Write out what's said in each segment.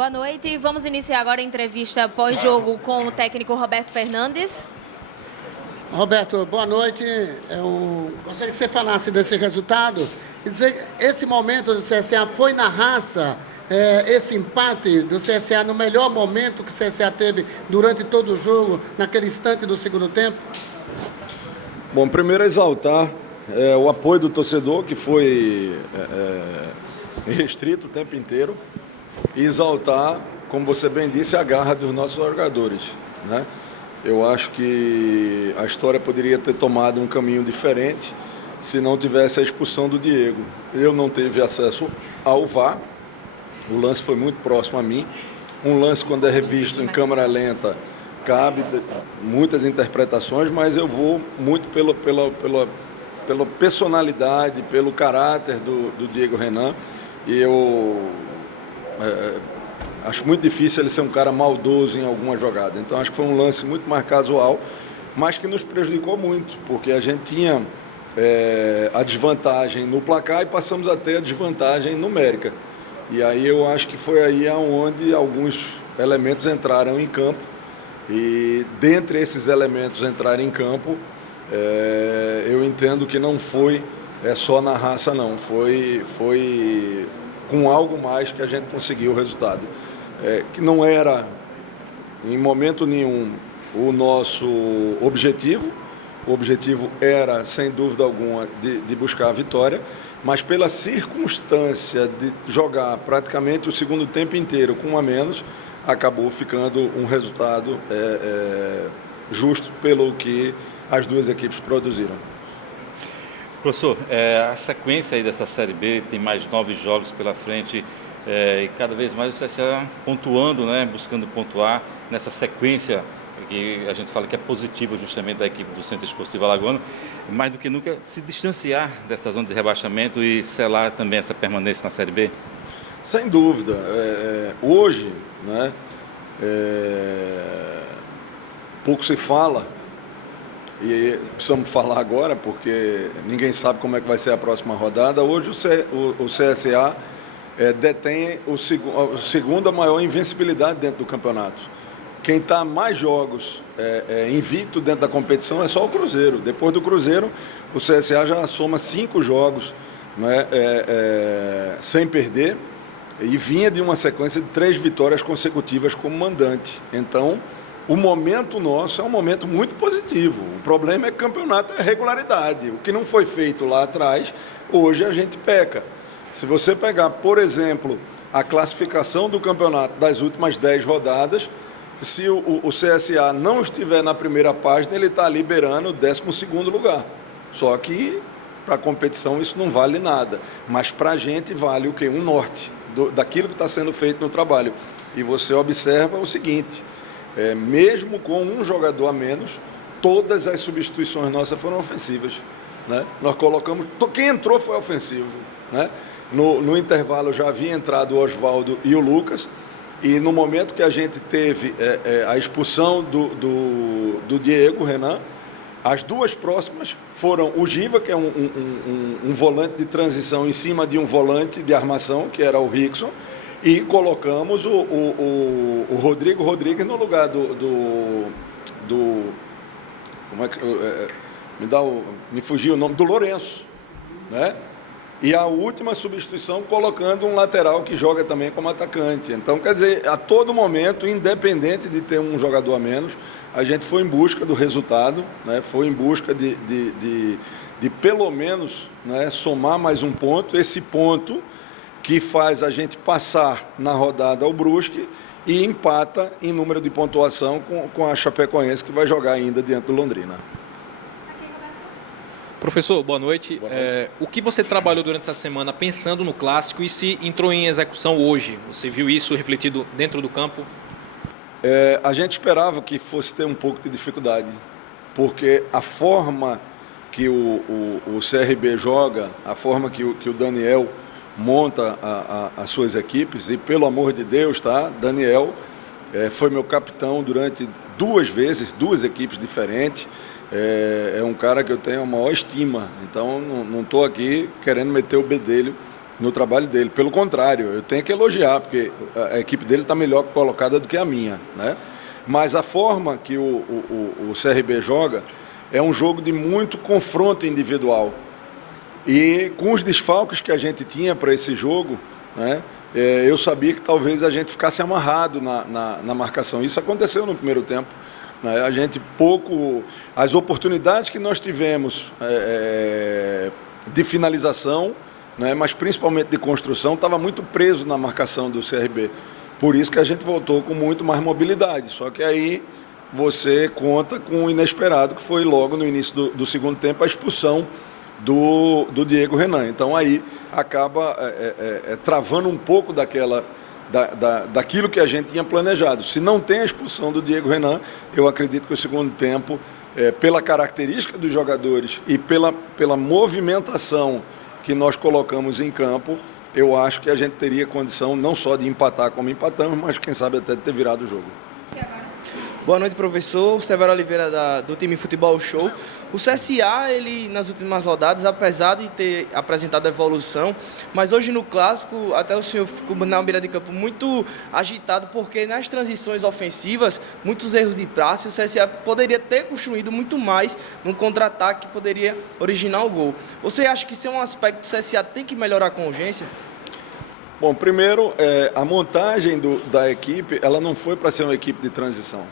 Boa noite. Vamos iniciar agora a entrevista pós-jogo com o técnico Roberto Fernandes. Roberto, boa noite. Eu gostaria que você falasse desse resultado. Esse momento do CSA foi na raça, esse empate do CSA no melhor momento que o CSA teve durante todo o jogo, naquele instante do segundo tempo? Bom, primeiro exaltar o apoio do torcedor, que foi restrito o tempo inteiro, e exaltar, como você bem disse, a garra dos nossos jogadores, né? Eu acho que a história poderia ter tomado um caminho diferente se não tivesse a expulsão do Diego. Eu não tive acesso ao VAR, o lance foi muito próximo a mim. Um lance, quando é revisto em câmera lenta, cabe muitas interpretações, mas eu vou muito pela personalidade, pelo caráter do Diego Renan, e eu acho muito difícil ele ser um cara maldoso em alguma jogada. Então acho que foi um lance muito mais casual, mas que nos prejudicou muito, porque a gente tinha a desvantagem no placar e passamos a ter a desvantagem numérica. E aí eu acho que foi aí onde alguns elementos entraram em campo, e dentre esses elementos entrarem em campo, eu entendo que não foi só na raça, não. Foi com algo mais que a gente conseguiu o resultado. Que não era, em momento nenhum, o nosso objetivo. O objetivo era, sem dúvida alguma, de buscar a vitória, mas pela circunstância de jogar praticamente o segundo tempo inteiro com um a menos, acabou ficando um resultado justo pelo que as duas equipes produziram. Professor, a sequência aí dessa Série B tem mais 9 jogos pela frente, e cada vez mais o CSA pontuando, né, buscando pontuar nessa sequência que a gente fala que é positiva justamente da equipe do Centro Esportivo Alagoano, mais do que nunca se distanciar dessa zona de rebaixamento e selar também essa permanência na Série B? Sem dúvida. Hoje, né, pouco se fala, e precisamos falar agora, porque ninguém sabe como é que vai ser a próxima rodada. Hoje o CSA detém a segunda maior invencibilidade dentro do campeonato. Quem está mais jogos invicto dentro da competição é só o Cruzeiro. Depois do Cruzeiro, o CSA já soma 5 jogos, né, sem perder, e vinha de uma sequência de 3 vitórias consecutivas como mandante. Então, o momento nosso é um momento muito positivo. O problema é que o campeonato é regularidade. O que não foi feito lá atrás, hoje a gente peca. Se você pegar, por exemplo, a classificação do campeonato das últimas 10 rodadas, se o CSA não estiver na primeira página, ele está liberando o 12º lugar. Só que para a competição isso não vale nada. Mas para a gente vale o quê? Um norte daquilo que está sendo feito no trabalho. E você observa o seguinte, mesmo com um jogador a menos, todas as substituições nossas foram ofensivas, né? Nós colocamos, quem entrou foi ofensivo, né? No intervalo já havia entrado o Oswaldo e o Lucas, e no momento que a gente teve a expulsão do Diego Renan, as duas próximas foram o Giva, que é um volante de transição em cima de um volante de armação, que era o Rickson, e colocamos o Rodrigo Rodrigues no lugar do como é que me fugiu o nome, do Lourenço, né? E a última substituição colocando um lateral que joga também como atacante. Então, quer dizer, a todo momento, independente de ter um jogador a menos, a gente foi em busca do resultado, né? Foi em busca de pelo menos, né, somar mais um ponto, esse ponto que faz a gente passar na rodada ao Brusque e empata em número de pontuação com a Chapecoense, que vai jogar ainda diante do Londrina. Professor, boa noite. O que você trabalhou durante essa semana pensando no clássico e se entrou em execução hoje? Você viu isso refletido dentro do campo? A gente esperava que fosse ter um pouco de dificuldade, porque a forma que o CRB joga, a forma que o Daniel monta as suas equipes, e pelo amor de Deus, tá? Daniel foi meu capitão durante 2 vezes, 2 equipes diferentes. É um cara que eu tenho a maior estima, então não estou aqui querendo meter o bedelho no trabalho dele. Pelo contrário, eu tenho que elogiar, porque a equipe dele está melhor colocada do que a minha, né? Mas a forma que o CRB joga é um jogo de muito confronto individual. E com os desfalques que a gente tinha para esse jogo, né, eu sabia que talvez a gente ficasse amarrado na marcação. Isso aconteceu no primeiro tempo. Né? A gente as oportunidades que nós tivemos de finalização, né, mas principalmente de construção, estava muito preso na marcação do CRB. Por isso que a gente voltou com muito mais mobilidade. Só que aí você conta com o inesperado, que foi logo no início do segundo tempo a expulsão do Diego Renan. Então aí acaba travando um pouco daquilo que a gente tinha planejado. Se não tem a expulsão do Diego Renan, eu acredito que o segundo tempo, pela característica dos jogadores e pela movimentação que nós colocamos em campo, eu acho que a gente teria condição não só de empatar como empatamos, mas quem sabe até de ter virado o jogo. Boa noite, professor. Severo Oliveira, do time Futebol Show. O CSA, ele, nas últimas rodadas, apesar de ter apresentado evolução, mas hoje no Clássico, até o senhor ficou na beira de campo muito agitado, porque nas transições ofensivas, muitos erros de passe, o CSA poderia ter construído muito mais num contra-ataque que poderia originar o gol. Você acha que isso é um aspecto que o CSA tem que melhorar com urgência? Bom, primeiro, a montagem da equipe, ela não foi para ser uma equipe de transição.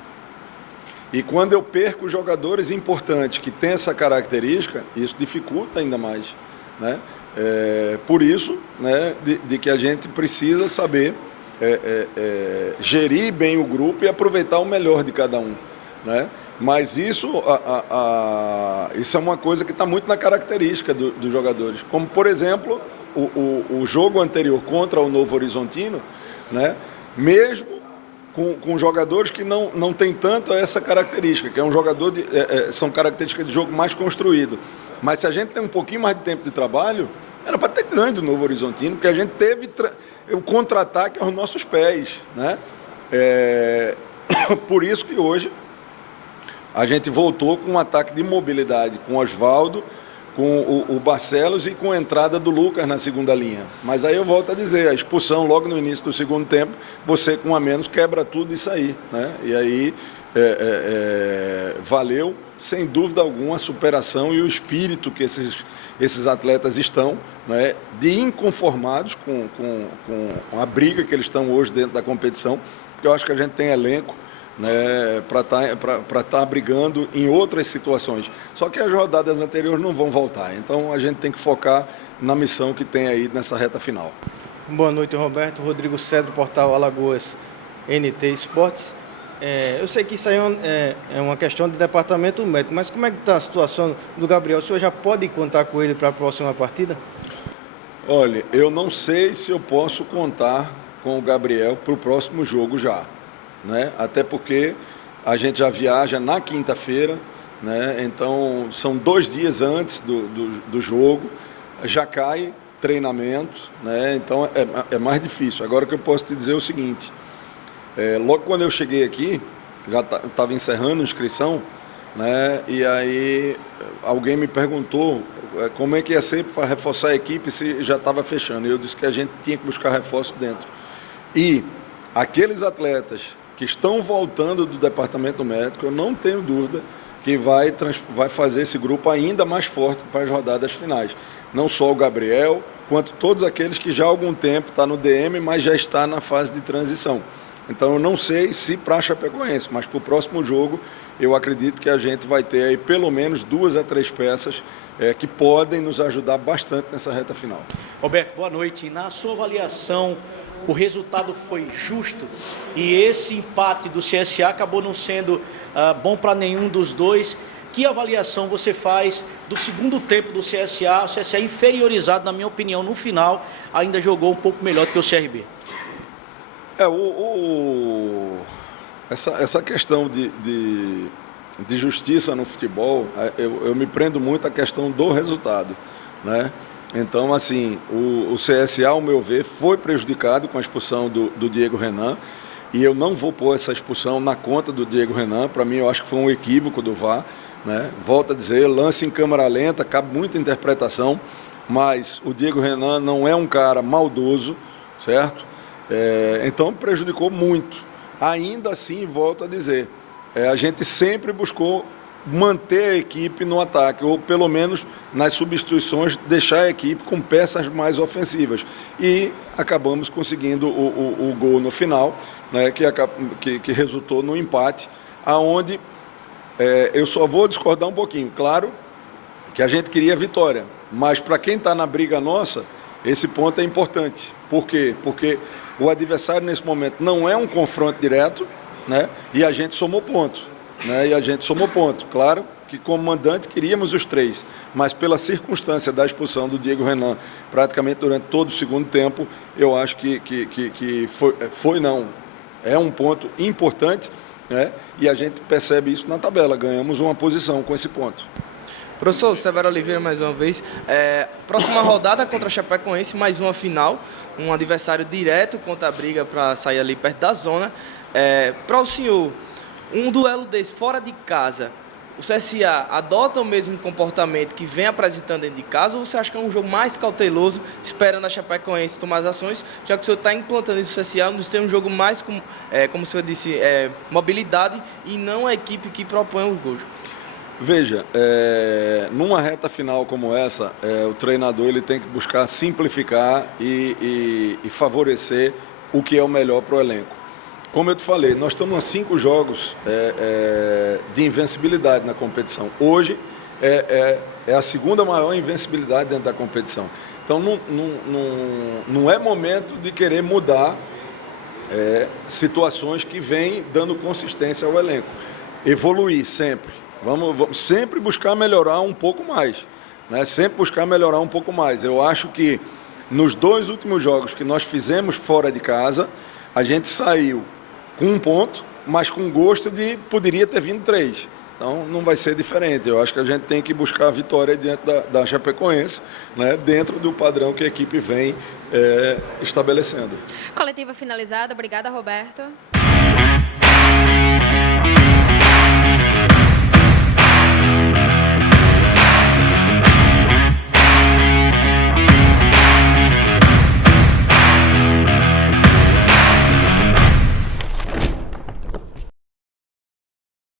E quando eu perco jogadores importantes que têm essa característica, isso dificulta ainda mais, né? Por isso, né, de que a gente precisa saber gerir bem o grupo e aproveitar o melhor de cada um, né? Mas isso é uma coisa que está muito na característica dos jogadores. Como, por exemplo, o jogo anterior contra o Novo Horizontino, né, mesmo com jogadores que não tem tanto essa característica, que é um jogador são características de jogo mais construído. Mas se a gente tem um pouquinho mais de tempo de trabalho, era para ter ganho do Novo Horizontino, porque a gente teve o contra-ataque aos nossos pés, né? Por isso que hoje a gente voltou com um ataque de mobilidade, com o Osvaldo, com o Barcelos e com a entrada do Lucas na segunda linha. Mas aí eu volto a dizer, a expulsão logo no início do segundo tempo, você com um a menos quebra tudo isso aí, né? E aí valeu, sem dúvida alguma, a superação e o espírito que esses atletas estão, né, de inconformados com a briga que eles estão hoje dentro da competição, porque eu acho que a gente tem elenco, né, para estar brigando em outras situações. Só que as rodadas anteriores não vão voltar. Então a gente tem que focar na missão que tem aí nessa reta final. Boa noite, Roberto. Rodrigo Cedro, Portal Alagoas NT Esportes. Eu sei que isso aí é uma questão de departamento médico, mas como é que está a situação do Gabriel? O senhor já pode contar com ele para a próxima partida? Olha, eu não sei se eu posso contar com o Gabriel para o próximo jogo já, né? Até porque a gente já viaja na quinta-feira, né? Então são 2 dias antes do jogo, já cai treinamento, né? Então é mais difícil. Agora o que eu posso te dizer é o seguinte, logo quando eu cheguei aqui, já estava encerrando a inscrição, né? E aí alguém me perguntou como é que ia ser para reforçar a equipe se já estava fechando. E eu disse que a gente tinha que buscar reforço dentro. E aqueles atletas que estão voltando do departamento médico, eu não tenho dúvida que vai fazer esse grupo ainda mais forte para as rodadas finais. Não só o Gabriel, quanto todos aqueles que já há algum tempo estão no DM, mas já está na fase de transição. Então eu não sei se para a Chapecoense, mas para o próximo jogo eu acredito que a gente vai ter aí pelo menos 2 a 3 peças que podem nos ajudar bastante nessa reta final. Roberto, boa noite. Na sua avaliação, o resultado foi justo e esse empate do CSA acabou não sendo bom para nenhum dos dois. Que avaliação você faz do segundo tempo do CSA? O CSA inferiorizado, na minha opinião, no final, ainda jogou um pouco melhor do que o CRB. Essa questão de justiça no futebol, eu me prendo muito à questão do resultado, né? Então, assim, o CSA, ao meu ver, foi prejudicado com a expulsão do Diego Renan, e eu não vou pôr essa expulsão na conta do Diego Renan. Para mim, eu acho que foi um equívoco do VAR, né? Volto a dizer, lance em câmera lenta, cabe muita interpretação. mas o Diego Renan não é um cara maldoso, certo? Então prejudicou muito. Ainda assim, volto a dizer, a gente sempre buscou manter a equipe no ataque, ou pelo menos nas substituições, deixar a equipe com peças mais ofensivas. E acabamos conseguindo o gol no final, né, que resultou no empate, aonde eu só vou discordar um pouquinho. Claro que a gente queria vitória, mas para quem está na briga nossa, esse ponto é importante. Por quê? Porque o adversário nesse momento não é um confronto direto, né, e a gente somou pontos. Claro que como mandante queríamos os 3, mas pela circunstância da expulsão do Diego Renan praticamente durante todo o segundo tempo, eu acho que é um ponto importante, né? E a gente percebe isso na tabela, ganhamos uma posição com esse ponto. Professor Severo Oliveira, mais uma vez. Próxima rodada contra a Chapecoense, mais uma final, um adversário direto contra a briga para sair ali perto da zona. Para o senhor, um duelo desse fora de casa, o CSA adota o mesmo comportamento que vem apresentando dentro de casa, ou você acha que é um jogo mais cauteloso, esperando a Chapecoense tomar as ações, já que o senhor está implantando isso no CSA, onde tem um jogo mais, como o senhor disse, mobilidade e não a equipe que propõe os gols? Veja, numa reta final como essa, o treinador ele tem que buscar simplificar e favorecer o que é o melhor para o elenco. Como eu te falei, nós estamos a 5 jogos de invencibilidade na competição. Hoje é a segunda maior invencibilidade dentro da competição. Então não é momento de querer mudar situações que vêm dando consistência ao elenco. Evoluir sempre. Vamos sempre buscar melhorar um pouco mais. Né? Sempre buscar melhorar um pouco mais. Eu acho que nos 2 últimos jogos que nós fizemos fora de casa, a gente saiu com 1 ponto, mas com gosto de poderia ter vindo 3. Então não vai ser diferente. Eu acho que a gente tem que buscar a vitória diante da Chapecoense, né, dentro do padrão que a equipe vem estabelecendo. Coletiva finalizada. Obrigada, Roberto.